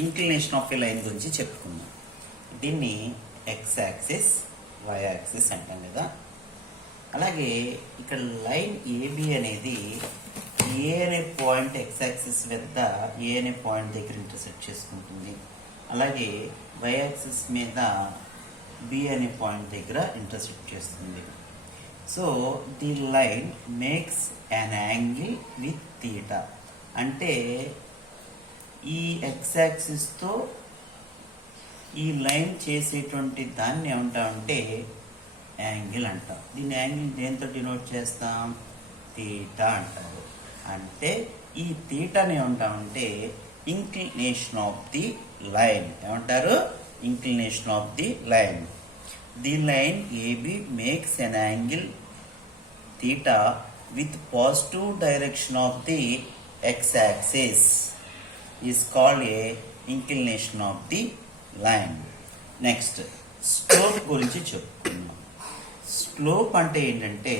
Inclination of A line గురించి చెప్పుకున్నాం. దీన్ని ఎక్స్ యాక్సిస్, వై యాక్సిస్ అంటాం కదా. అలాగే ఇక్కడ లైన్ ఏబి అనేది ఏ అనే పాయింట్ ఎక్స్ యాక్సిస్ వద్ద ఏ అనే పాయింట్ దగ్గర ఇంటర్సెక్ట్ చేసుకుంటుంది. అలాగే వై యాక్సిస్ మీద బి అనే పాయింట్ దగ్గర ఇంటర్సెక్ట్ చేస్తుంది. So the line makes an angle with theta. అంటే ఈ ఎక్స్ యాక్సిస్తో ఈ లైన్ చేసేటువంటి దాన్ని ఏమంటామంటే యాంగిల్ అంటాం. దీన్ని యాంగిల్ దేంతో డినోట్ చేస్తాం? థీటా అంటారు. అంటే ఈ థీటాని ఏమంటామంటే ఇంక్లినేషన్ ఆఫ్ ది లైన్. ఏమంటారు? Inclination of the line. The line A B makes an angle theta with positive direction of the X axis is called a inclination of the line. Next slope గురించి చెప్పుకున్నాం. Slope అంటే ఏంటంటే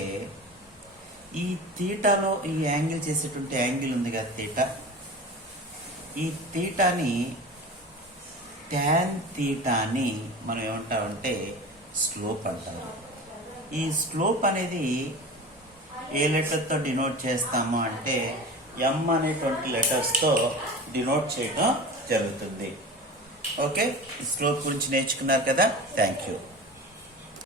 ఈ థీటాలో ఈ angle చేసేటువంటి angle ఉంది కదా థీటా, ఈ థీటాని ట్యాన్ థీటాని మనం ఏమంటామంటే స్లోప్ అంటాము. ఈ స్లోప్ అనేది ఏ లెటర్తో డినోట్ చేస్తాము అంటే ఎం అనేటువంటి లెటర్స్తో డినోట్ చేయడం జరుగుతుంది. ఓకే, స్లోప్ గురించి నేర్చుకున్నారు కదా. Thank you.